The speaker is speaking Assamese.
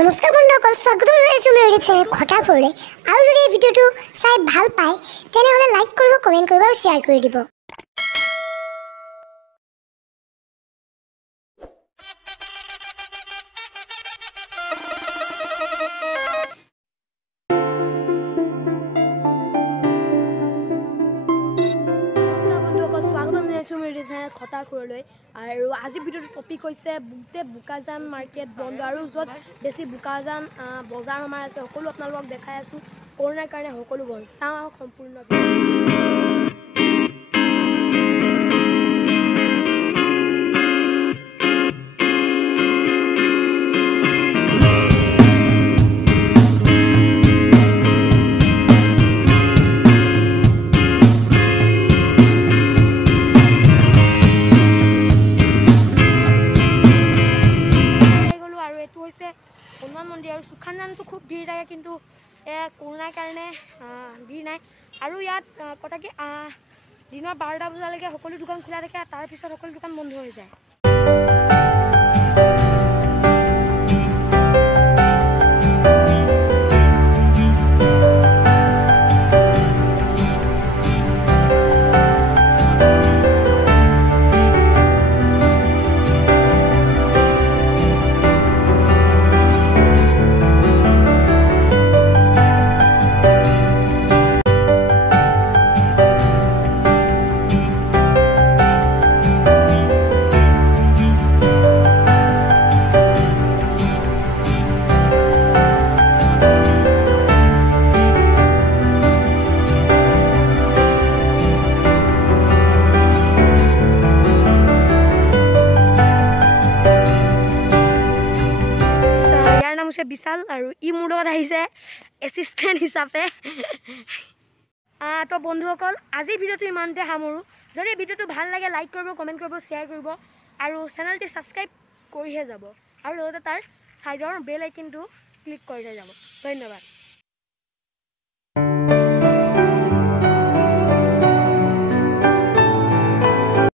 নমস্কাৰ বন্ধুসকল, স্বাগতম জনাইছো মোৰ ইউটিউব চেনেল খটাখুৰলৈ। আৰু যদি এই ভিডিঅ'টো চাই ভাল পায় তেনেহ'লে লাইক কৰিব, কমেণ্ট কৰিব আৰু শ্বেয়াৰ কৰি দিব। স্বাগতম জনাইছোঁ মোৰ ইউটিউব চেনেল খটাখুৰলৈ। আৰু আজি ভিডিঅ'টো টপিক হৈছে গোটেই বোকাজান মাৰ্কেট বন্ধ আৰু য'ত বেছি বোকাজান বজাৰ সমাৰ আছে সকলো আপোনালোকক দেখাই আছোঁ। কৰোণাৰ কাৰণে সকলো বন্ধ। চাওঁ আৰু সম্পূৰ্ণ হনুমান মন্দিৰ আৰু সুখানজানটো খুব ভিৰ থাকে, কিন্তু কৰোণাৰ কাৰণে ভিৰ নাই। আৰু ইয়াত কথা কি দিনৰ 12টা বজালৈকে সকলো দোকান খোলা থাকে, তাৰপিছত সকলো দোকান বন্ধ হৈ যায়। বিশাল আৰু ই মোৰ লগত আহিছে এছিষ্টেণ্ট হিচাপে। তো বন্ধুসকল, আজিৰ ভিডিঅ'টো ইমানতে সামৰোঁ। যদি ভিডিঅ'টো ভাল লাগে লাইক কৰিব, কমেণ্ট কৰিব, শ্বেয়াৰ কৰিব আৰু চেনেলটি ছাবস্ক্ৰাইব কৰিহে যাব, আৰু লগতে তাৰ ছাইডৰ বেল আইকনটো ক্লিক কৰিহে যাব। ধন্যবাদ।